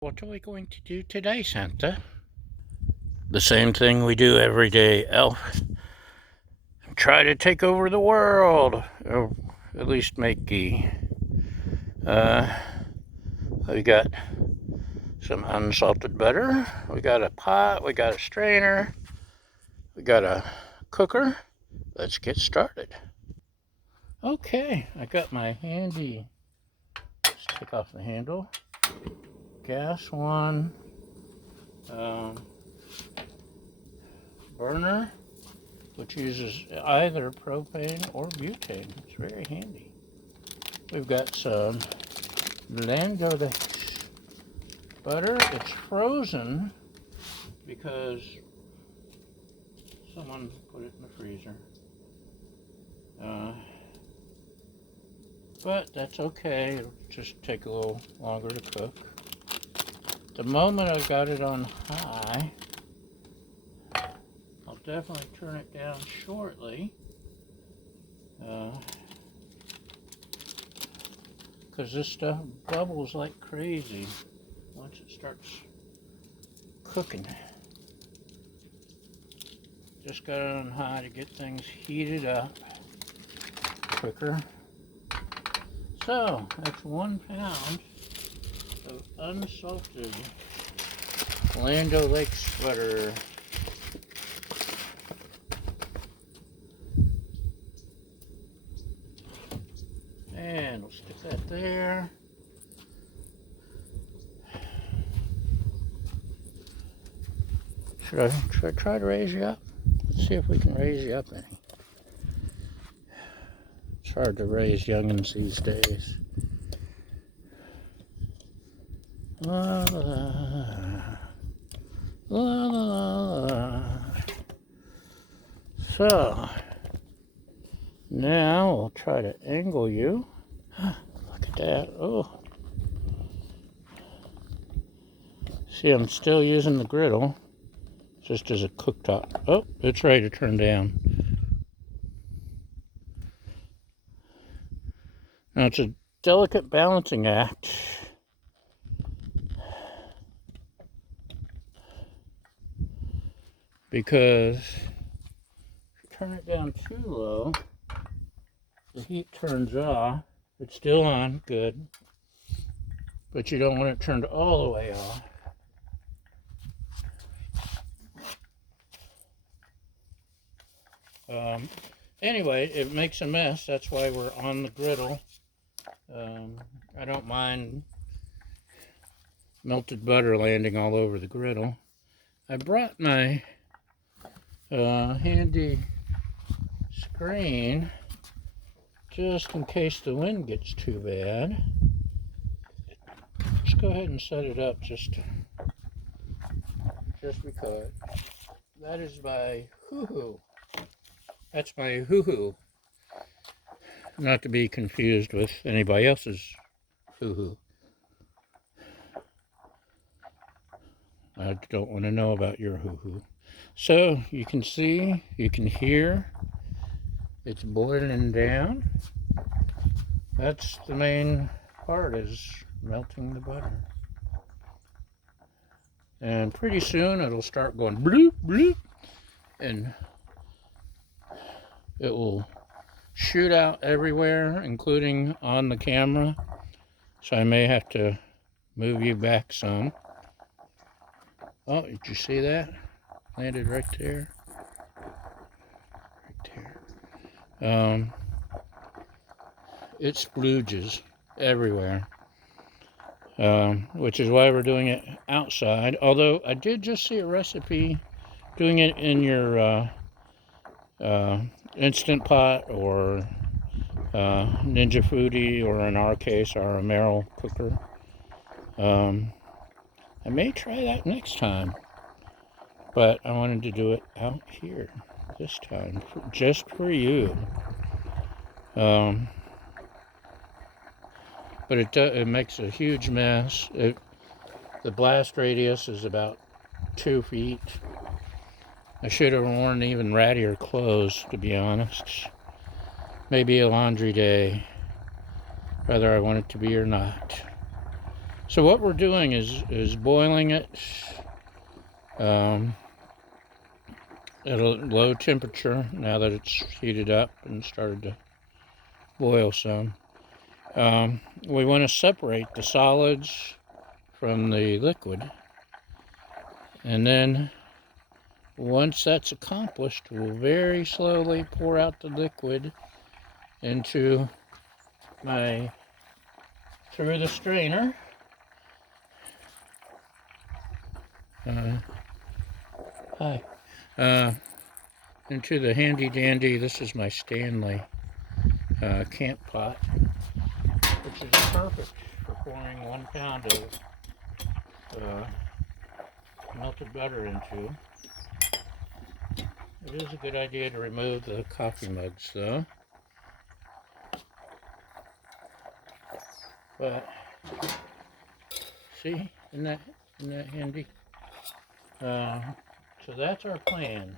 What are we going to do today, Santa? The same thing we do every day, Elf. Try to take over the world, or at least make Ghee. We got some unsalted butter. We got a pot. We got a strainer. We got a cooker. Let's get started. Okay, I got my handy. Let's take off the handle. Gas one. Burner, which uses either propane or butane. It's very handy. We've got some Blackstone butter. It's frozen because someone put it in the freezer. But that's okay. It'll just take a little longer to cook. The moment I've got it on high, I'll definitely turn it down shortly. Because this stuff bubbles like crazy once it starts cooking. Just got it on high to get things heated up quicker. So that's 1 pound of unsalted Land O'Lakes butter. And we'll stick that there. Should I try to raise you up? Let's see if we can raise you up any. It's hard to raise youngins these days. La la la la la. So now we'll try to angle you. Look at that. Oh. See, I'm still using the griddle just as a cooktop. Oh, it's ready to turn down. Now it's a delicate balancing act. Because if you turn it down too low, the heat turns off. It's still on, good. But you don't want it turned all the way off. Anyway, it makes a mess. That's why we're on the griddle. I don't mind melted butter landing all over the griddle. I brought my handy screen just in case the wind gets too bad. Let's go ahead and set it up just because. That is my hoo-hoo. That's my hoo-hoo. Not to be confused with anybody else's hoo-hoo. I don't want to know about your hoo-hoo. So you can see, you can hear, it's boiling down. That's the main part, is melting the butter. And pretty soon it'll start going bloop, bloop, and it will shoot out everywhere, including on the camera. So I may have to move you back some. Oh, did you see that? Landed right there. Right there. It splooges everywhere. Which is why we're doing it outside. Although I did just see a recipe doing it in your Instant Pot or Ninja Foodie, or in our case, our Merrill cooker. I may try that next time, but I wanted to do it out here this time, just for you. But it makes a huge mess. The blast radius is about 2 feet. I should have worn even rattier clothes, to be honest. Maybe a laundry day, whether I want it to be or not. So what we're doing is boiling it at a low temperature now that it's heated up and started to boil some. We want to separate the solids from the liquid, and then once that's accomplished, we'll very slowly pour out the liquid into through the strainer. Hi. Into the handy dandy, this is my Stanley camp pot, which is perfect for pouring 1 pound of melted butter into. It is a good idea to remove the coffee mugs though. But see, isn't that handy? So that's our plan.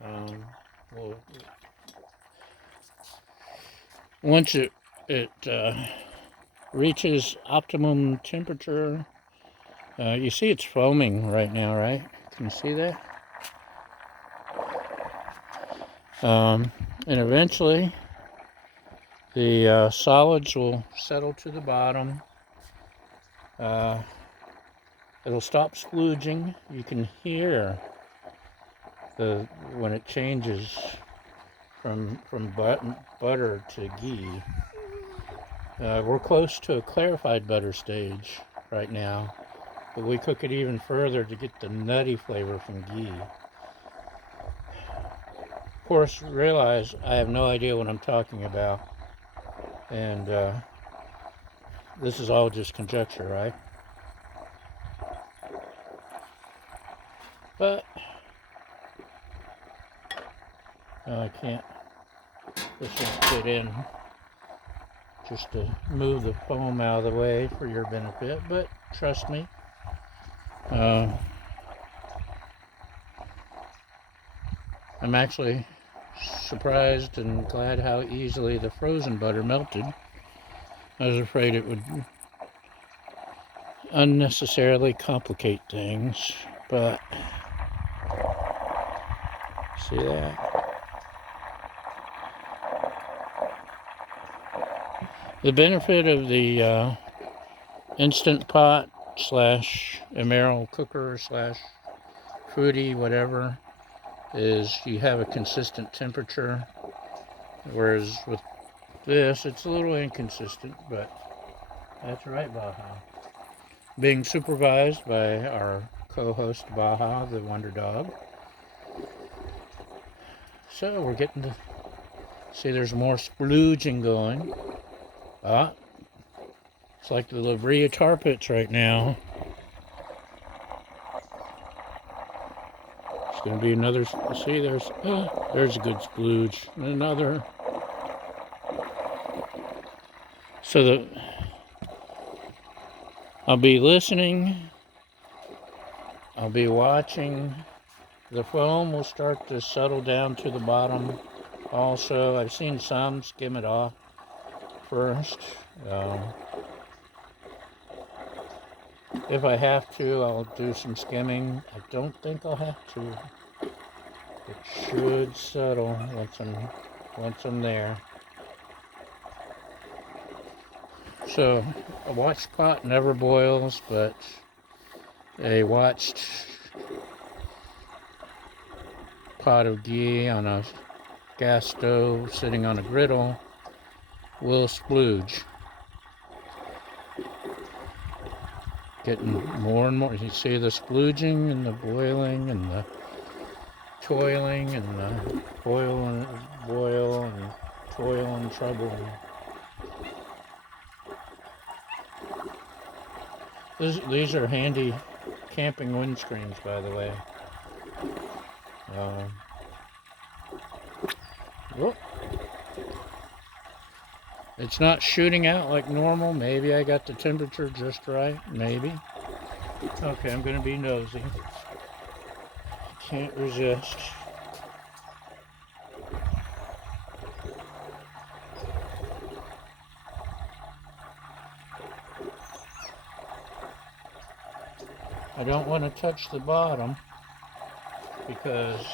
Well, once it reaches optimum temperature, you see it's foaming right now, right? Can you see that? And eventually the solids will settle to the bottom. It'll stop splooging. You can hear when it changes from butter to ghee. We're close to a clarified butter stage right now, but we cook it even further to get the nutty flavor from ghee. Of course, realize I have no idea what I'm talking about, and this is all just conjecture, right? But I can't. This should fit in just to move the foam out of the way for your benefit, but trust me, I'm actually surprised and glad how easily the frozen butter melted. I was afraid it would unnecessarily complicate things, but see that? The benefit of the Instant Pot slash Emerald cooker slash foodie, whatever, is you have a consistent temperature, whereas with this it's a little inconsistent, but that's right, Baja. Being supervised by our co-host Baja, the Wonder Dog. So we're getting to see there's more splooging going. It's like the La Brea tar pits right now. It's going to be another, see there's a good splooge. Another. So I'll be listening. I'll be watching. The foam will start to settle down to the bottom. Also, I've seen some skim it off first. If I have to, I'll do some skimming. I don't think I'll have to. It should settle once I'm there. So a watched pot never boils, but a watched pot of ghee on a gas stove sitting on a griddle will splooge. Getting more and more. You see the splooging and the boiling and the toiling and the boil and toil and trouble. These are handy camping windscreens, by the way. Whoop. It's not shooting out like normal. Maybe I got the temperature just right. Maybe. Okay, I'm going to be nosy. Can't resist. I don't want to touch the bottom because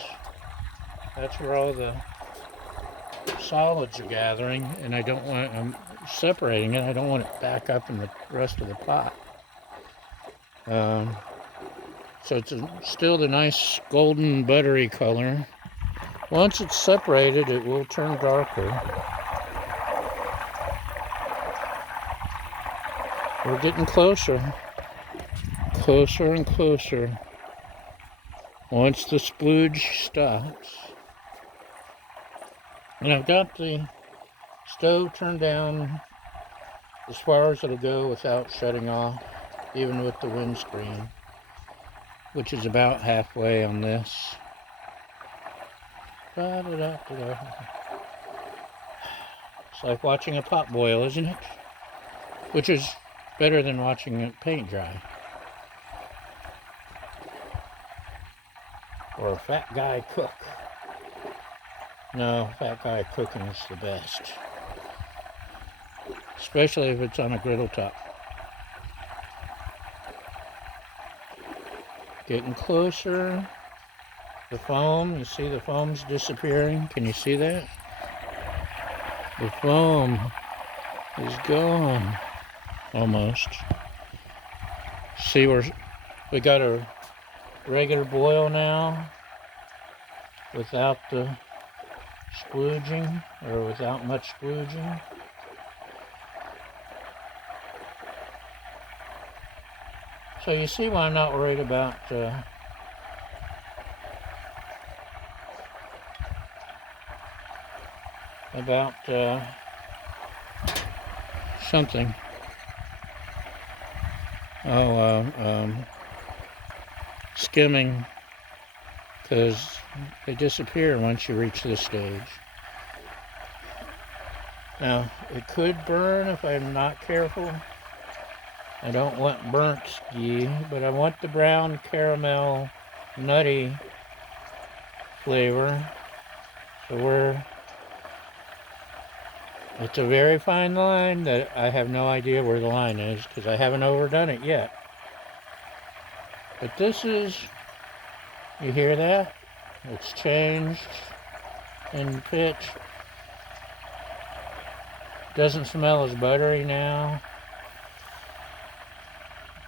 that's where all the solids are gathering, and I don't want, I'm separating it, I don't want it back up in the rest of the pot. So it's still the nice golden buttery color. Once it's separated, it will turn darker. We're getting closer. Closer and closer. Once the splooge stops. And I've got the stove turned down as far as it'll go without shutting off, even with the windscreen, which is about halfway on this. It's like watching a pot boil, isn't it? Which is better than watching it paint dry. Or a fat guy cook. No, fat guy cooking is the best. Especially if it's on a griddle top. Getting closer. The foam, you see the foam's disappearing. Can you see that? The foam is gone. Almost. See, we got a regular boil now without the splooging, or without much splooging. So you see why I'm not worried about something. Skimming, because they disappear once you reach this stage. Now, it could burn if I'm not careful. I don't want burnt ghee, but I want the brown caramel nutty flavor. So it's a very fine line that I have no idea where the line is because I haven't overdone it yet. But this is, you hear that? It's changed in pitch. Doesn't smell as buttery now.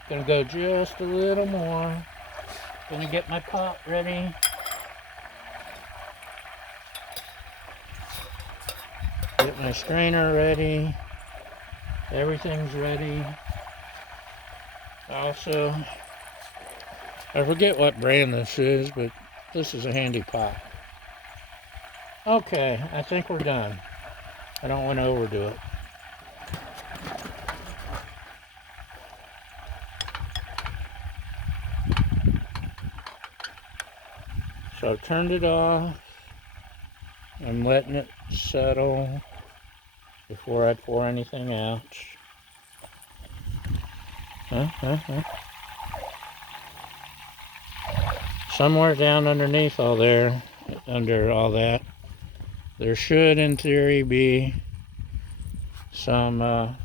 Gonna go just a little more. Gonna get my pot ready. Get my strainer ready. Everything's ready. Also, I forget what brand this is, but this is a handy pot. Okay, I think we're done. I don't want to overdo it. So I've turned it off. I'm letting it settle before I pour anything out. Somewhere down underneath all there, under all that, there should in theory be some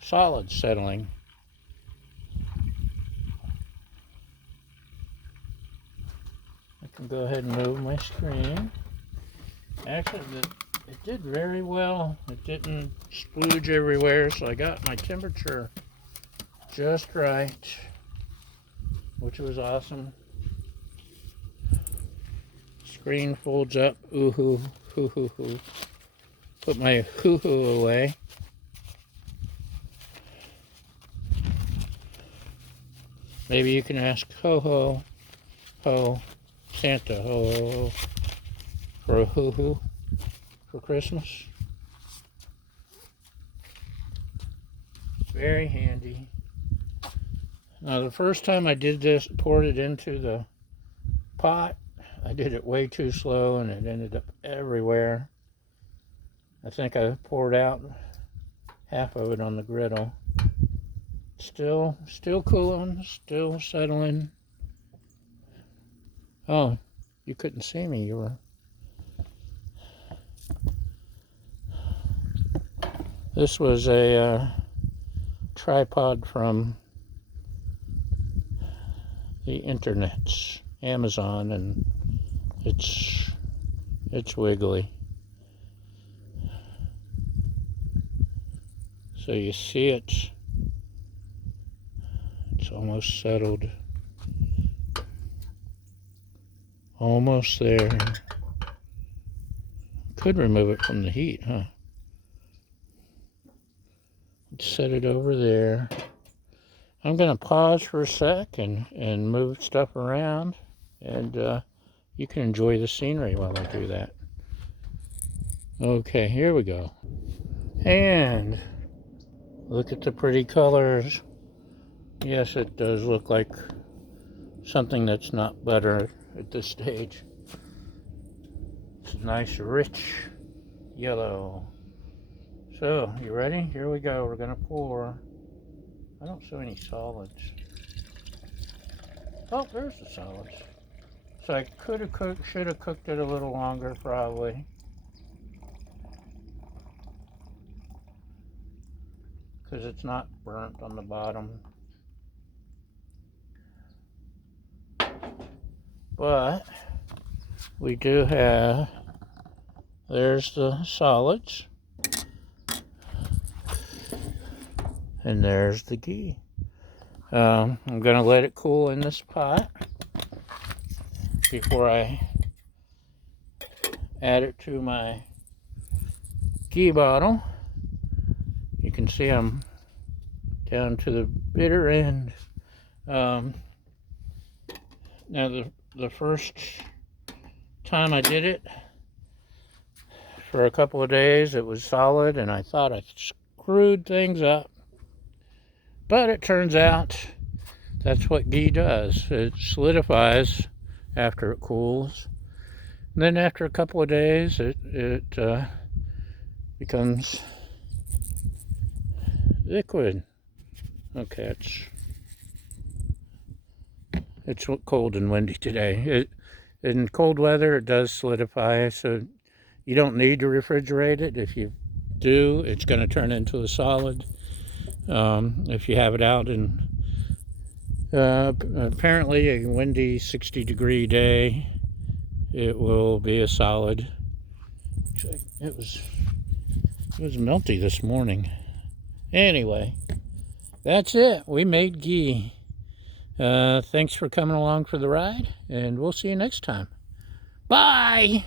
solid settling. I can go ahead and move my screen. Actually, it did very well. It didn't splooge everywhere, so I got my temperature just right, which was awesome. Screen folds up. Ooh hoo hoo hoo hoo. Put my hoo hoo away. Maybe you can ask ho ho ho Santa ho ho ho for a hoo hoo for Christmas. Very handy. Now the first time I did this, poured it into the pot, I did it way too slow and it ended up everywhere. I think I poured out half of it on the griddle. Still cooling, still settling. Oh, you couldn't see me. You were. This was a tripod from the internets, Amazon, and it's wiggly. So you see it's almost settled. Almost there. Could remove it from the heat, huh? Let's set it over there. I'm going to pause for a sec and move stuff around, and you can enjoy the scenery while I do that. Okay, here we go. And look at the pretty colors. Yes, it does look like something that's not butter at this stage. It's a nice, rich yellow. So, you ready? Here we go. We're going to pour. I don't see any solids. Oh, there's the solids. So I should have cooked it a little longer, probably. Because it's not burnt on the bottom. But we do have, there's the solids. And there's the ghee. I'm going to let it cool in this pot before I add it to my ghee bottle. You can see I'm down to the bitter end. Now the first time I did it, for a couple of days it was solid and I thought I screwed things up. But it turns out that's what ghee does. It solidifies after it cools. And then after a couple of days, it becomes liquid. Okay, it's cold and windy today. In cold weather, it does solidify, so you don't need to refrigerate it. If you do, it's going to turn into a solid. If you have it out in apparently a windy 60-degree day, it will be a solid. It was melty this morning. Anyway, that's it. We made ghee. Thanks for coming along for the ride, and we'll see you next time. Bye!